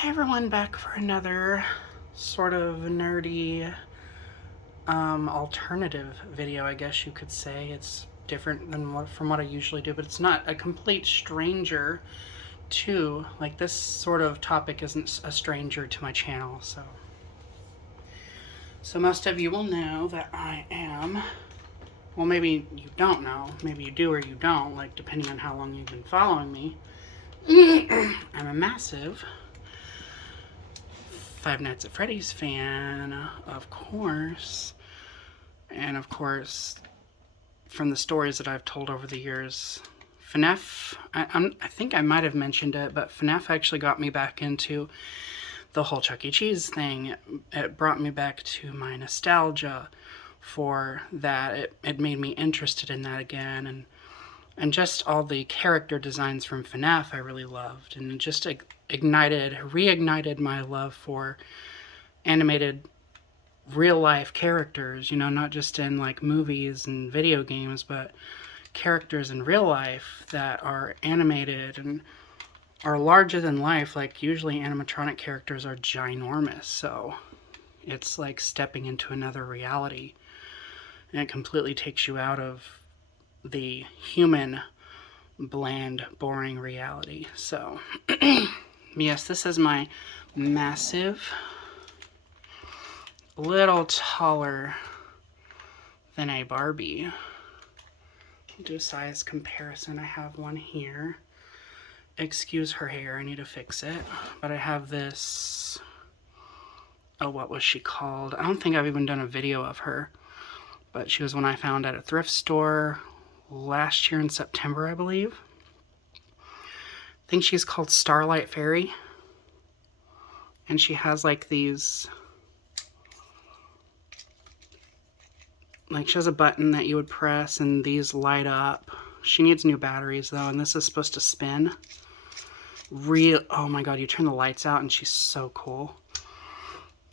Hi everyone, back for another sort of nerdy alternative video, I guess you could say. It's different than from what I usually do, but it's not a complete stranger to, like, this sort of topic isn't a stranger to my channel, so most of you will know that I am, well, maybe you don't know, maybe you do or you don't, like, depending on how long you've been following me. I'm a massive Five Nights at Freddy's fan, of course. And of course, from the stories that I've told over the years, FNAF, I think I might have mentioned it, but FNAF actually got me back into the whole Chuck E. Cheese thing. It brought me back to my nostalgia for that. It made me interested in that again, and just all the character designs from FNAF I really loved, and it just reignited my love for animated real life characters, you know, not just in like movies and video games, but characters in real life that are animated and are larger than life. Like, usually animatronic characters are ginormous, so it's like stepping into another reality, and it completely takes you out of the human, bland, boring reality. So yes, this is my massive, little taller than a Barbie. Do a size comparison. I have one here. Excuse her hair, I need to fix it. But I have this, oh, what was she called? I don't think I've even done a video of her, but she was one I found at a thrift store last year in September, I believe. I think she's called Starlight Fairy, and she has like these, like, she has a button that you would press and these light up. She needs new batteries though, and this is supposed to spin. Oh my god, you turn the lights out and she's so cool.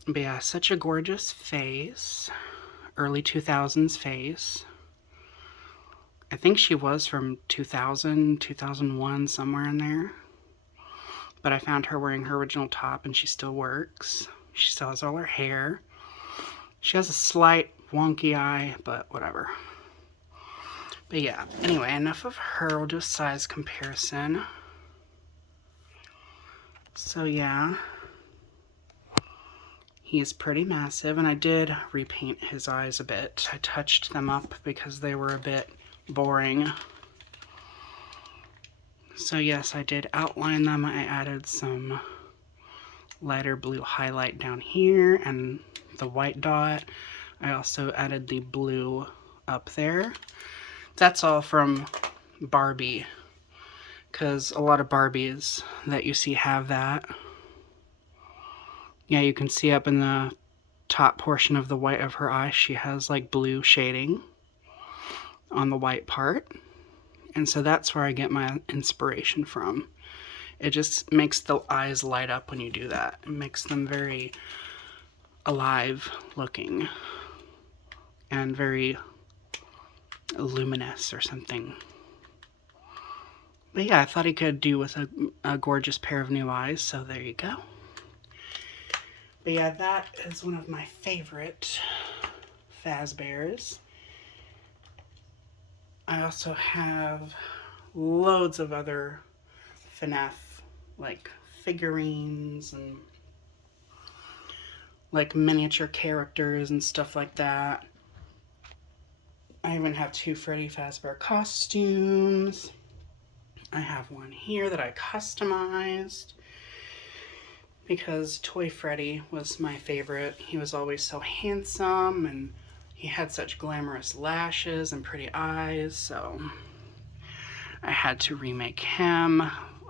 But yeah, such a gorgeous face. Early 2000s face. I think she was from 2000, 2001, somewhere in there. But I found her wearing her original top and she still works. She still has all her hair. She has a slight wonky eye, but whatever. But yeah, anyway, enough of her. We'll do a size comparison. So yeah, he's pretty massive, and I did repaint his eyes a bit. I touched them up because they were a bit boring. So yes, I did outline them. I added some lighter blue highlight down here and the white dot. I also added the blue up there. That's all from Barbie, because a lot of Barbies that you see have that. Yeah, you can see up in the top portion of the white of her eye, she has like blue shading on the white part. And so that's where I get my inspiration from. It just makes the eyes light up when you do that. It makes them very alive looking and very luminous or something. But yeah, I thought he could do with a gorgeous pair of new eyes, so there you go. But yeah, that is one of my favorite Fazbears. I also have loads of other FNAF, like, figurines and like miniature characters and stuff like that. I even have 2 Freddy Fazbear costumes. I have one here that I customized because Toy Freddy was my favorite. He was always so handsome, and he had such glamorous lashes and pretty eyes, so I had to remake him.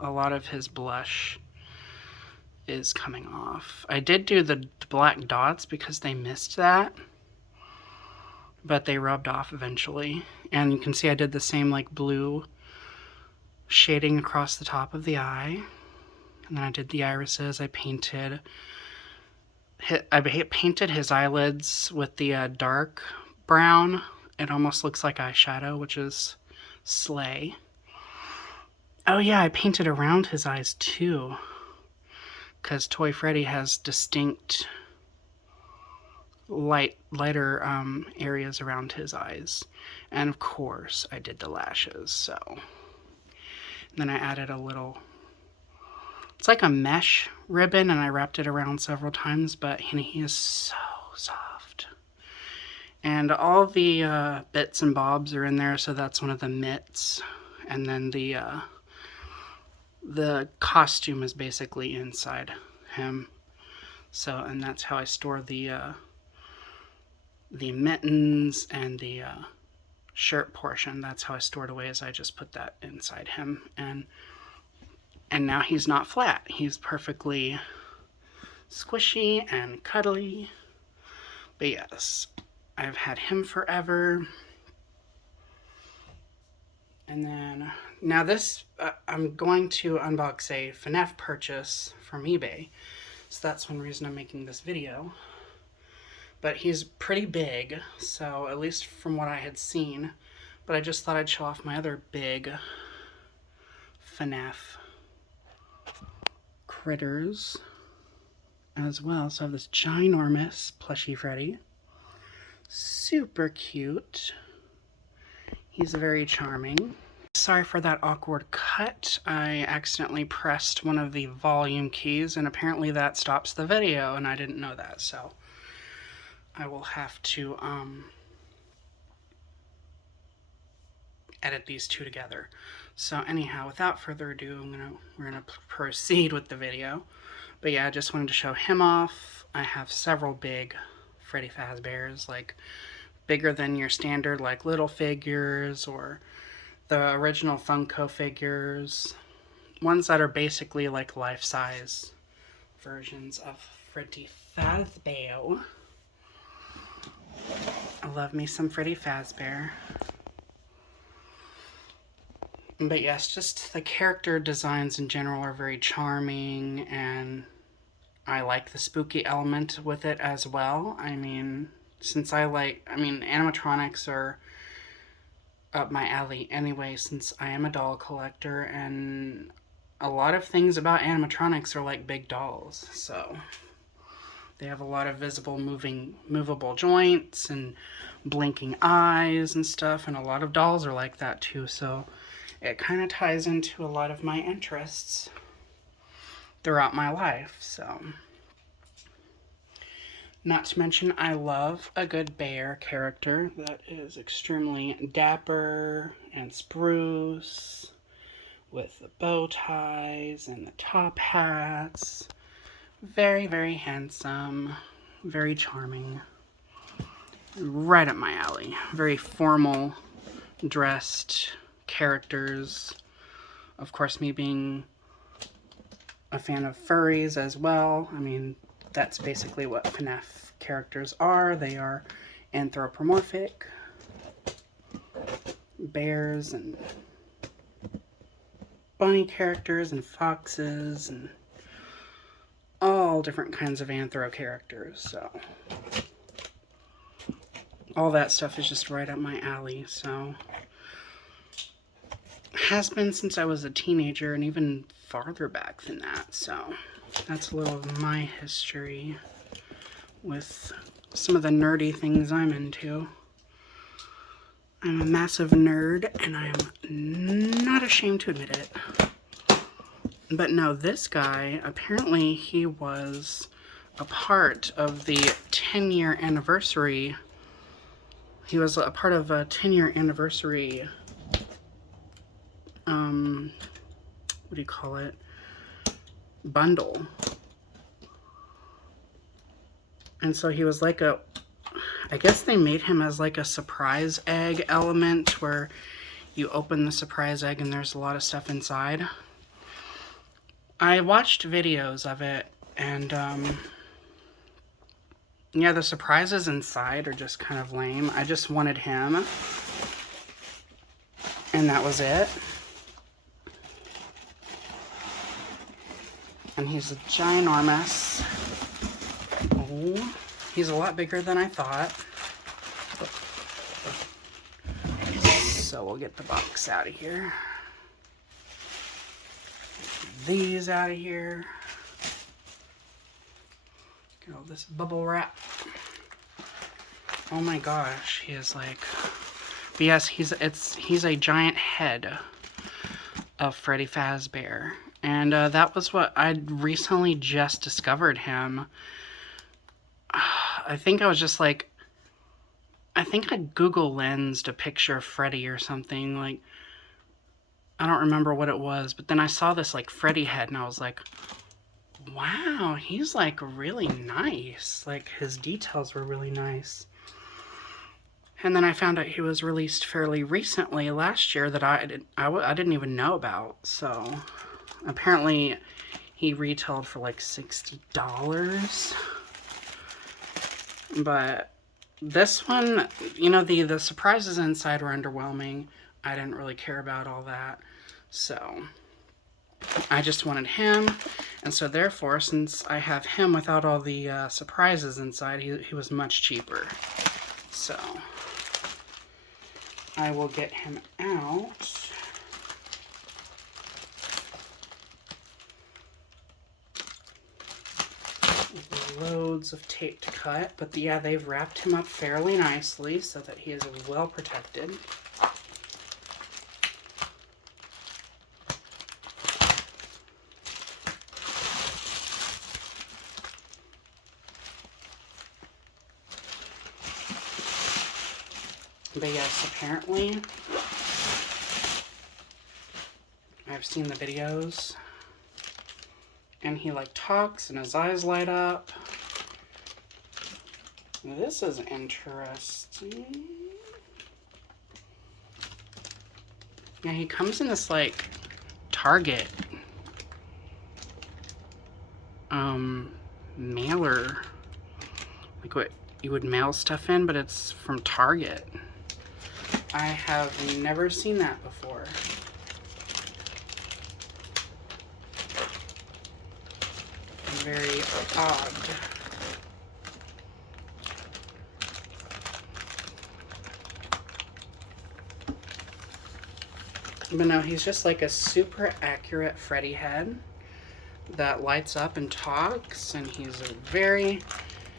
A lot of his blush is coming off. I did do the black dots because they missed that, but they rubbed off eventually. And you can see I did the same like blue shading across the top of the eye. And then I did the irises. I painted his eyelids with the dark brown. It almost looks like eyeshadow, which is slay. Oh yeah, I painted around his eyes too, because Toy Freddy has distinct lighter areas around his eyes. And of course I did the lashes. So then I added a little, it's like a mesh ribbon, and I wrapped it around several times, but he is so soft. And all the bits and bobs are in there, so that's one of the mitts. And then the costume is basically inside him. So, and that's how I store the mittens and the shirt portion. That's how I store it away, is I just put that inside him. And now he's not flat. He's perfectly squishy and cuddly. But yes, I've had him forever. And then, now this, I'm going to unbox a FNAF purchase from eBay. So that's one reason I'm making this video. But he's pretty big, so at least from what I had seen. But I just thought I'd show off my other big FNAF critters as well. So I have this ginormous plushie Freddy. Super cute. He's very charming. Sorry for that awkward cut. I accidentally pressed one of the volume keys, and apparently that stops the video, and I didn't know that, so I will have to edit these two together. So anyhow, without further ado, we're gonna proceed with the video. But yeah, I just wanted to show him off. I have several big Freddy Fazbears, like bigger than your standard, like little figures, or the original Funko figures. Ones that are basically like life-size versions of Freddy Fazbear. I love me some Freddy Fazbear. But yes, just the character designs in general are very charming, and I like the spooky element with it as well. I mean, since animatronics are up my alley anyway, since I am a doll collector, and a lot of things about animatronics are like big dolls, so they have a lot of visible movable joints and blinking eyes and stuff, and a lot of dolls are like that too, so it kind of ties into a lot of my interests throughout my life. So, not to mention, I love a good bear character that is extremely dapper and spruce, with the bow ties and the top hats. Very, very handsome, very charming, right up my alley. Very formal dressed characters. Of course, me being a fan of furries as well. I mean, that's basically what FNAF characters are. They are anthropomorphic bears and bunny characters and foxes and all different kinds of anthro characters. So all that stuff is just right up my alley. So has been since I was a teenager, and even farther back than that. So that's a little of my history with some of the nerdy things I'm into. I'm a massive nerd, and I am not ashamed to admit it. But no, this guy, apparently he was a part of the 10-year anniversary. He was a part of a 10-year anniversary, what do you call it, bundle. And so he was like I guess they made him as like a surprise egg element, where you open the surprise egg and there's a lot of stuff inside. I watched videos of it, and yeah, the surprises inside are just kind of lame. I just wanted him, and that was it. And he's ginormous. Oh, he's a lot bigger than I thought. So we'll get the box out of here. These out of here. Get all this bubble wrap. Oh my gosh, he is like... But yes, he's a giant head of Freddy Fazbear. And that was what I'd recently just discovered him. I think I was just like... I think I Google Lensed a picture of Freddy or something. Like, I don't remember what it was. But then I saw this like Freddy head and I was like... Wow, he's like really nice. Like, his details were really nice. And then I found out he was released fairly recently last year that I didn't even know about. So apparently he retailed for like $60. But this one, you know, the surprises inside were underwhelming. I didn't really care about all that. So I just wanted him. And so therefore, since I have him without all the surprises inside, he was much cheaper. So I will get him out. With loads of tape to cut. But yeah, they've wrapped him up fairly nicely so that he is well protected. But yes, apparently, I've seen the videos, and he like talks and his eyes light up. This is interesting. Yeah, he comes in this like Target mailer, like what you would mail stuff in, but it's from Target. I have never seen that before. Very odd. But no, he's just like a super accurate Freddy head that lights up and talks, and he's a very,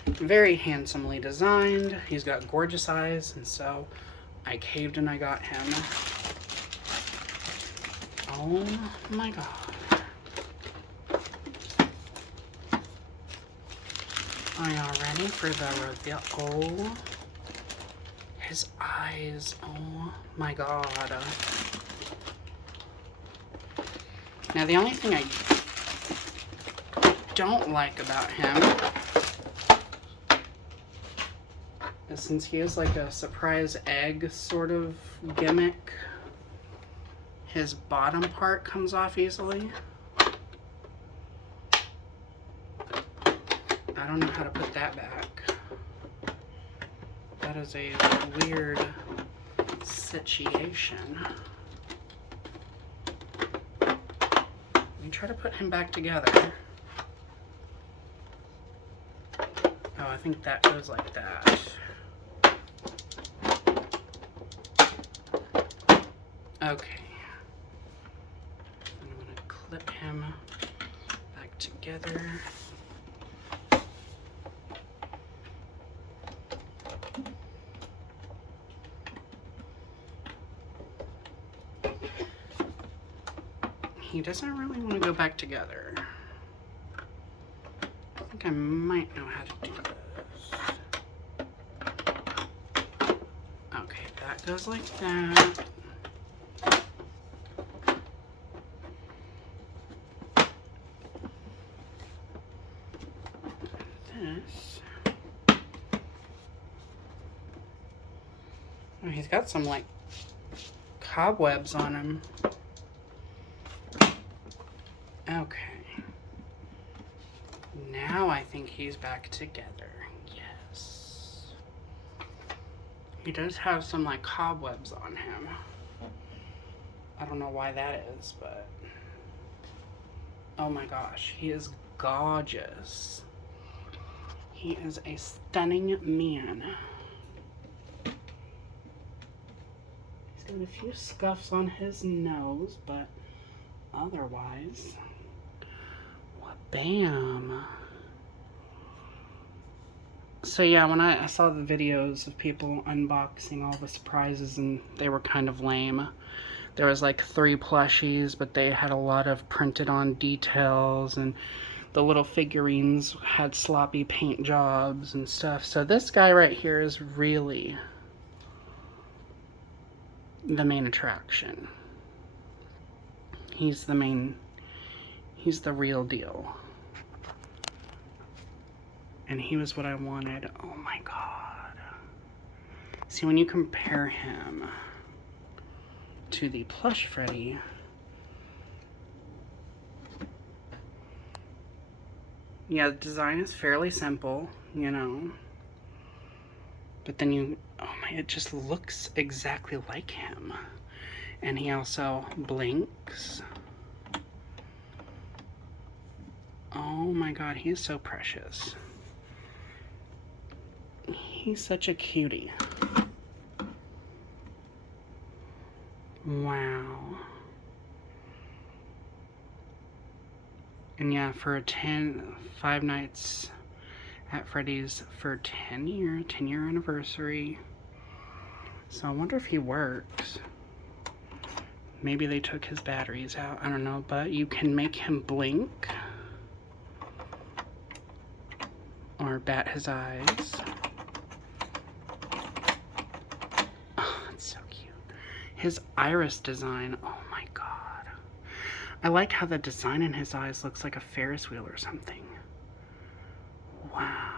very handsomely designed. He's got gorgeous eyes, and so I caved and I got him. Oh my god. Are y'all ready for the reveal? Oh, his eyes. Oh my god. Now the only thing I don't like about him is since he is like a surprise egg sort of gimmick, his bottom part comes off easily. I don't know how to put that back. That is a weird situation. Let me try to put him back together. Oh, I think that goes like that. Okay. I'm gonna clip him back together. He doesn't really want to go back together. I think I might know how to do this. Okay, that goes like that. This. Oh, he's got some like cobwebs on him. Okay. Now I think he's back together. Yes. He does have some like cobwebs on him. I don't know why that is, but oh my gosh, he is gorgeous. He is a stunning man. He's got a few scuffs on his nose, but otherwise, bam. So yeah, when I saw the videos of people unboxing all the surprises, and they were kind of lame. There was like 3 plushies, but they had a lot of printed on details, and the little figurines had sloppy paint jobs and stuff. So this guy right here is really the main attraction. He's the real deal. And he was what I wanted. Oh my god. See, when you compare him to the plush Freddy, yeah, the design is fairly simple, you know. But then oh my, it just looks exactly like him. And he also blinks. Oh my god, he's so precious. He's such a cutie. Wow. And yeah, for 5 nights at Freddy's for 10-year anniversary. So I wonder if he works. Maybe they took his batteries out, I don't know, but you can make him blink or bat his eyes. Oh, it's so cute. His iris design, oh my god. I like how the design in his eyes looks like a Ferris wheel or something. Wow.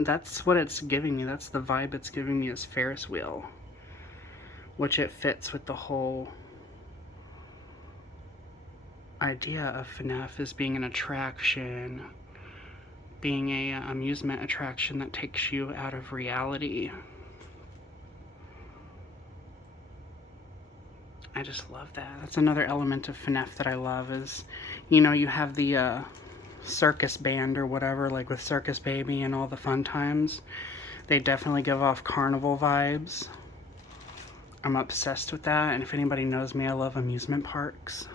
That's what it's giving me. That's the vibe it's giving me, is Ferris wheel. Which it fits with the whole idea of FNAF as being an attraction, being a amusement attraction that takes you out of reality. I just love that. That's another element of FNAF that I love is, you know, you have the circus band or whatever, like with Circus Baby and all the fun times. They definitely give off carnival vibes. I'm obsessed with that, and if anybody knows me, I love amusement parks.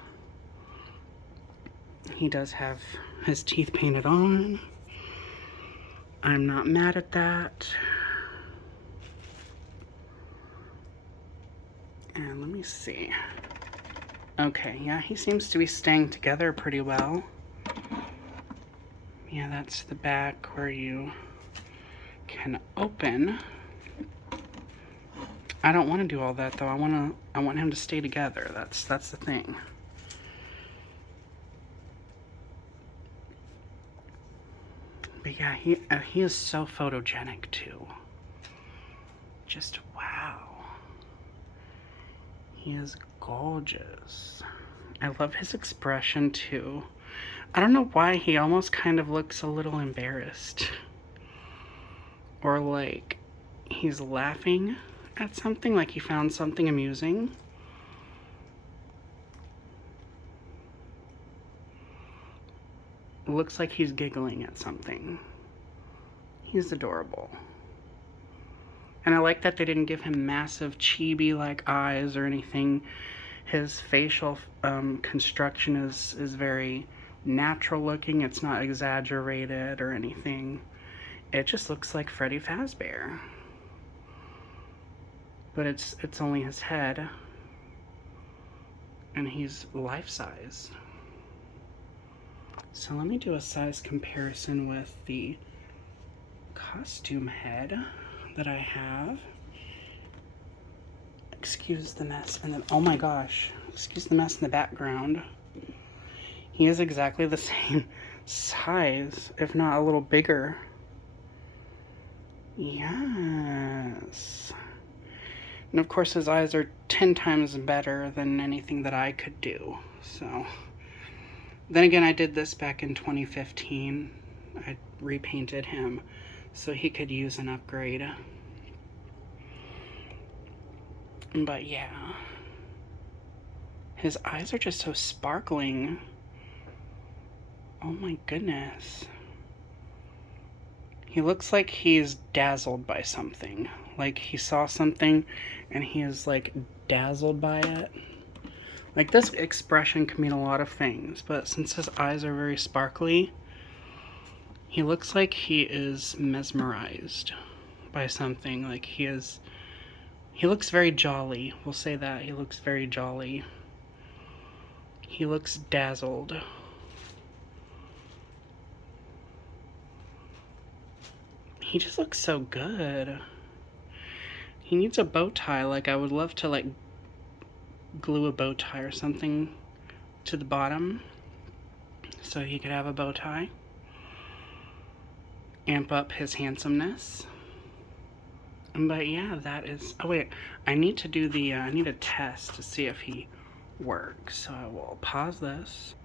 He does have his teeth painted on. I'm not mad at that. And let me see. Okay, yeah, he seems to be staying together pretty well. Yeah, that's the back where you can open. I don't want to do all that though. I want him to stay together. That's the thing. But yeah, he is so photogenic too. Just wow. He is gorgeous. I love his expression too. I don't know why he almost kind of looks a little embarrassed. Or like he's laughing at something, like he found something amusing. It looks like he's giggling at something. He's adorable. And I like that they didn't give him massive chibi-like eyes or anything. His facial construction is very natural looking. It's not exaggerated or anything. It just looks like Freddy Fazbear. But it's only his head. And he's life-size. So let me do a size comparison with the costume head that I have. Excuse the mess in the, oh my gosh, excuse the mess in the background. He is exactly the same size, if not a little bigger. Yes. And of course his eyes are 10 times better than anything that I could do. So, then again, I did this back in 2015. I repainted him so he could use an upgrade. But yeah, his eyes are just so sparkling. Oh my goodness. He looks like he's dazzled by something. Like he saw something and he is like dazzled by it. Like this expression can mean a lot of things, but since his eyes are very sparkly, He looks like he is mesmerized by something. Like he looks very jolly. We'll say that. He looks very jolly. He looks dazzled. He just looks so good. He needs a bow tie. Like, I would love to, like, glue a bow tie or something to the bottom so he could have a bow tie. Amp up his handsomeness. But yeah, that is... Oh, wait. I need to do the... I need a test to see if he works. So I will pause this.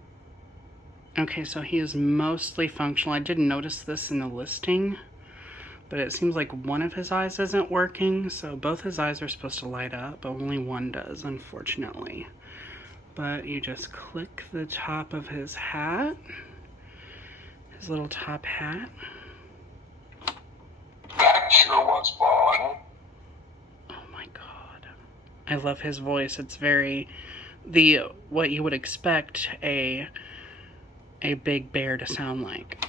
Okay, so he is mostly functional. I did notice this in the listing, but it seems like one of his eyes isn't working, so both his eyes are supposed to light up, but only one does, unfortunately. But you just click the top of his hat, his little top hat. That sure was fun. Oh my god. I love his voice. It's very what you would expect a big bear to sound like.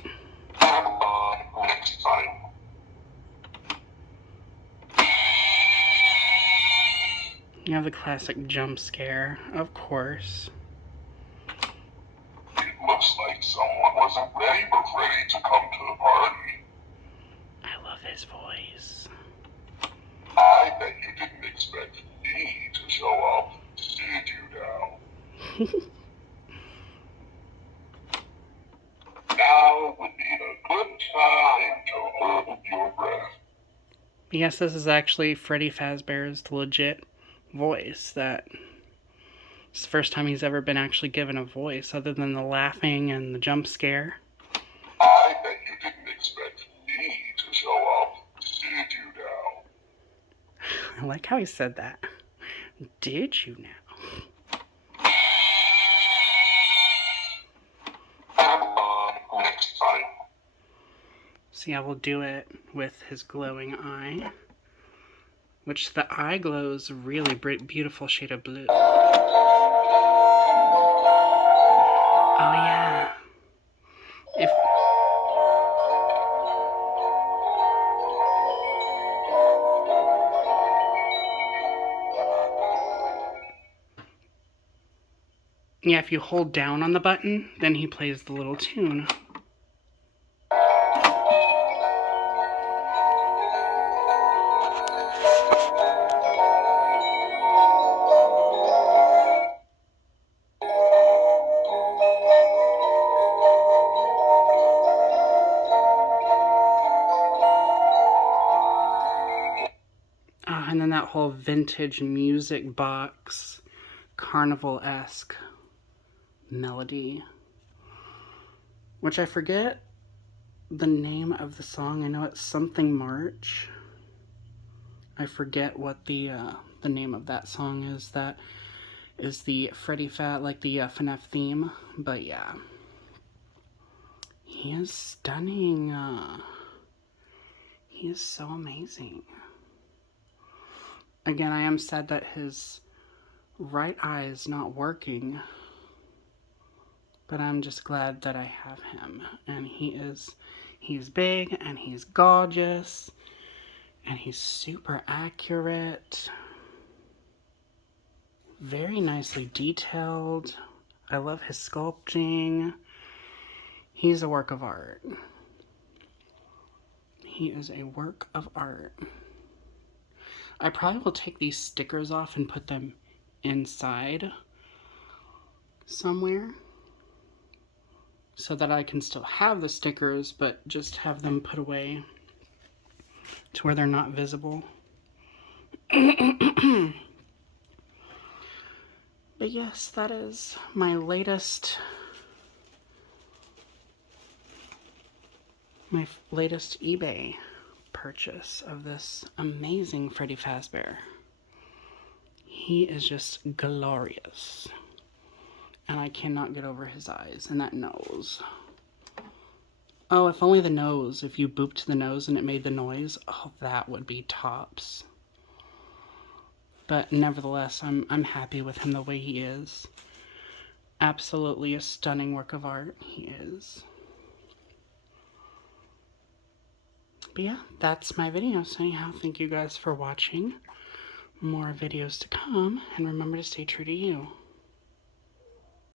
Next time. You have the classic jump scare, of course. It looks like someone wasn't ready for Freddy to come to the party. I love his voice. I bet you didn't expect me to show up, did you now? Now would be a good time to hold your breath. Yes, this is actually Freddy Fazbear's legit voice. That it's the first time he's ever been actually given a voice, other than the laughing and the jump scare. I bet you didn't expect me to show up, did you now? I like how he said that. Did you now? Next time. See, I will do it with his glowing eye, which the eye glows a really beautiful shade of blue. Oh yeah. If you hold down on the button, then he plays the little tune. And then that whole vintage music box, carnival-esque melody, which I forget the name of the song. I know it's something March. I forget what the name of that song is. That is the Freddy like the FNF theme. But yeah, he is stunning. He is so amazing. Again, I am sad that his right eye is not working, but I'm just glad that I have him. And he's big, and he's gorgeous, and he's super accurate. Very nicely detailed. I love his sculpting. He's a work of art. He is a work of art. I probably will take these stickers off and put them inside somewhere so that I can still have the stickers, but just have them put away to where they're not visible. But yes, that is my latest eBay purchase of this amazing Freddy Fazbear. He is just glorious. And I cannot get over his eyes and that nose. Oh, if only the nose. If you booped the nose and it made the noise, oh, that would be tops. But nevertheless, I'm happy with him the way he is. Absolutely a stunning work of art, he is. But yeah, that's my video. So anyhow, thank you guys for watching. More videos to come, and remember to stay true to you.